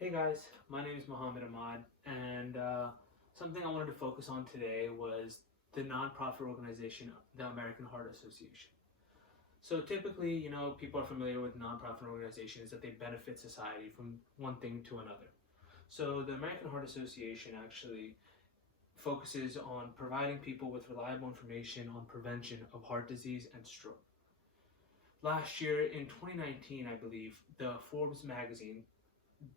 Hey guys, my name is Mohammed Ahmad, and something I wanted to focus on today was the nonprofit organization, the American Heart Association. So typically, people are familiar with nonprofit organizations that they benefit society from one thing to another. So the American Heart Association actually focuses on providing people with reliable information on prevention of heart disease and stroke. Last year in 2019, I believe, the Forbes magazine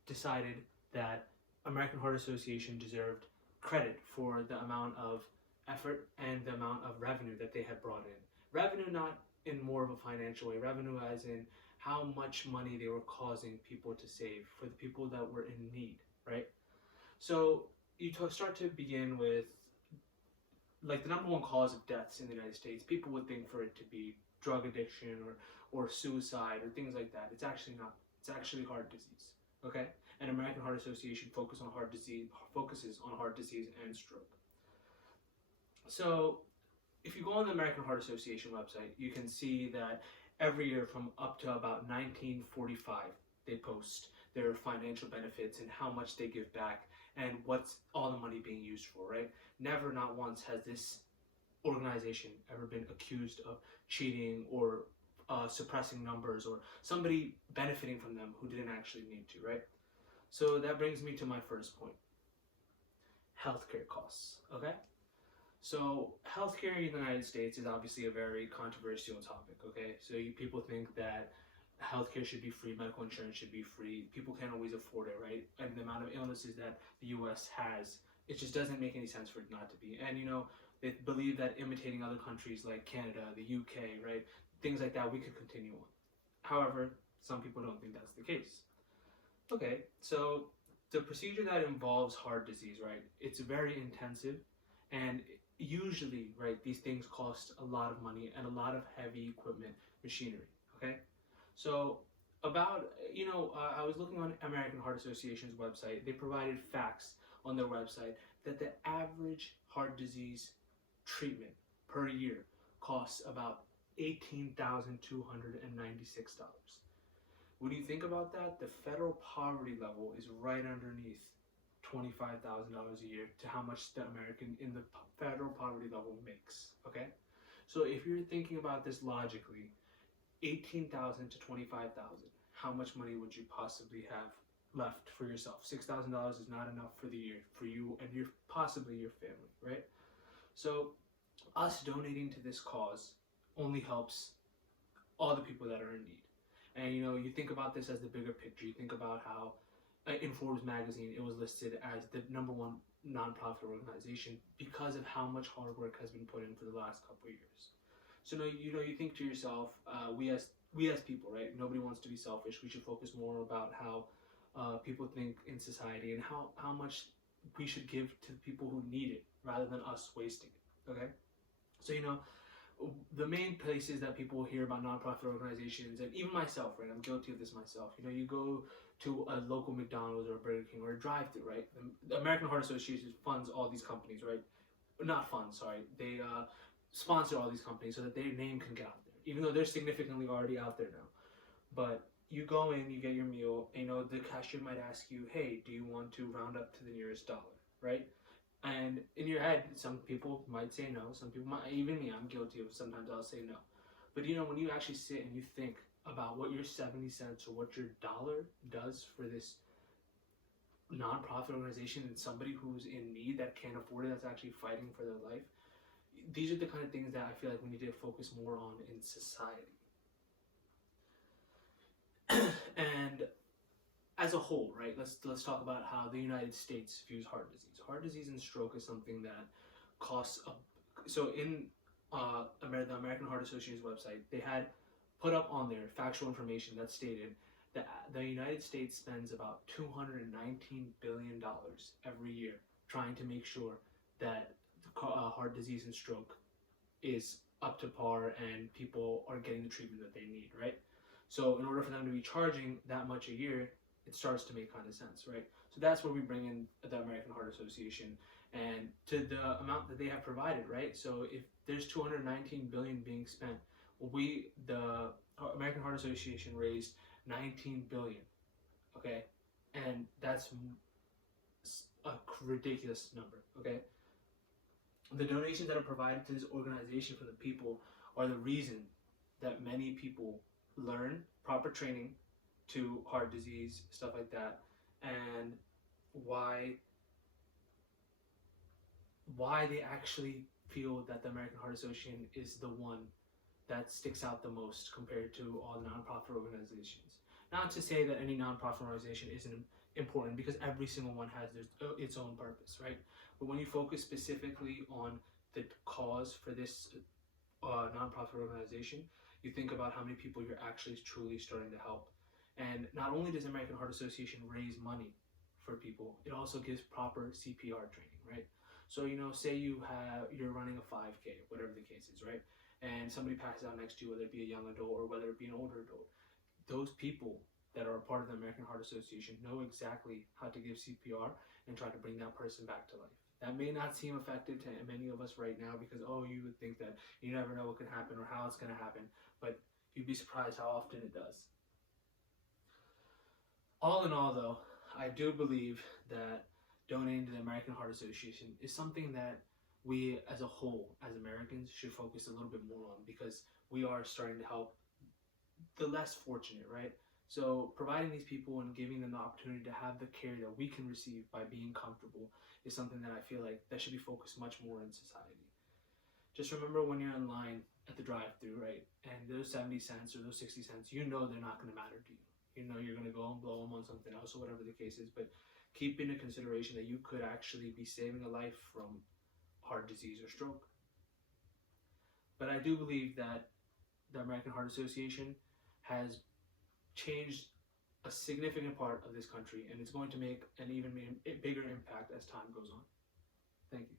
decided that American Heart Association deserved credit for the amount of effort and the amount of revenue that they had brought in. Revenue not in more of a financial way, revenue as in how much money they were causing people to save for the people that were in need, right? So start to begin with like the number one cause of deaths in the United States. People would think for it to be drug addiction or suicide or things like that. It's actually not. It's actually heart disease. Okay, and American Heart Association focuses on heart disease and stroke. So if you go on the American Heart Association website, you can see that every year from up to about 1945, they post their financial benefits and how much they give back and what's all the money being used for, right? Never, not once has this organization ever been accused of cheating or suppressing numbers or somebody benefiting from them who didn't actually need to, right? So that brings me to my first point, healthcare costs, okay? So healthcare in the United States is obviously a very controversial topic, okay? So people think that healthcare should be free, medical insurance should be free. People can't always afford it, right? And the amount of illnesses that the US has, it just doesn't make any sense for it not to be. And they believe that imitating other countries like Canada, the UK, right? Things like that, we could continue on. However, some people don't think that's the case. Okay, so the procedure that involves heart disease, right? It's very intensive, and usually, right, these things cost a lot of money and a lot of heavy equipment, machinery. Okay, so I was looking on American Heart Association's website. They provided facts on their website that the average heart disease treatment per year costs about $18,296. When you think about that, the federal poverty level is right underneath $25,000 a year to how much the American in the federal poverty level makes. Okay, so if you're thinking about this logically, 18,000 to 25,000, how much money would you possibly have left for yourself? $6,000 is not enough for the year for you and possibly your family, right? So us donating to this cause only helps all the people that are in need. And you think about this as the bigger picture. You think about how in Forbes magazine it was listed as the number one nonprofit organization because of how much hard work has been put in for the last couple of years. So you think to yourself, we as people, right? Nobody wants to be selfish. We should focus more about how people think in society and how much we should give to people who need it rather than us wasting it. Okay, so the main places that people hear about nonprofit organizations, and even myself, right? I'm guilty of this myself. You go to a local McDonald's or a Burger King or a drive-thru, right? The American Heart Association funds all these companies, right? Not funds, sorry. They sponsor all these companies so that their name can get out there, even though they're significantly already out there now. But you go in, you get your meal, and the cashier might ask you, "Hey, do you want to round up to the nearest dollar?" Right? And in your head, some people might say no. Some people might, even me, I'm guilty of sometimes I'll say no. But when you actually sit and you think about what your 70 cents or what your dollar does for this nonprofit organization and somebody who's in need that can't afford it, that's actually fighting for their life, these are the kind of things that I feel like we need to focus more on in society. And as a whole, right? Let's talk about how the United States views heart disease. Heart disease and stroke is something that costs so in the American Heart Association's website, they had put up on there factual information that stated that the United States spends about $219 billion every year trying to make sure that heart disease and stroke is up to par and people are getting the treatment that they need, right? So in order for them to be charging that much a year, it starts to make kind of sense, right? So that's where we bring in the American Heart Association and to the amount that they have provided, right? So if there's 219 billion being spent, the American Heart Association raised 19 billion, okay? and that's a ridiculous number. Okay, the donations that are provided to this organization from the people are the reason that many people learn proper training to heart disease, stuff like that, and why they actually feel that the American Heart Association is the one that sticks out the most compared to all nonprofit organizations. Not to say that any nonprofit organization isn't important, because every single one has its own purpose, right? But when you focus specifically on the cause for this nonprofit organization, you think about how many people you're actually truly starting to help. And not only does the American Heart Association raise money for people, it also gives proper CPR training, right? So, say you're running a 5K, whatever the case is, right? And somebody passes out next to you, whether it be a young adult or whether it be an older adult. Those people that are a part of the American Heart Association know exactly how to give CPR and try to bring that person back to life. That may not seem effective to many of us right now because, you would think that you never know what could happen or how it's going to happen, but you'd be surprised how often it does. All in all, though, I do believe that donating to the American Heart Association is something that we as a whole, as Americans, should focus a little bit more on, because we are starting to help the less fortunate, right? So providing these people and giving them the opportunity to have the care that we can receive by being comfortable is something that I feel like that should be focused much more in society. Just remember when you're in line at the drive-thru, right? And those 70 cents or those 60 cents, they're not going to matter to you. You're going to go and blow them on something else or whatever the case is, but keep into consideration that you could actually be saving a life from heart disease or stroke. But I do believe that the American Heart Association has changed a significant part of this country, and it's going to make an even bigger impact as time goes on. Thank you.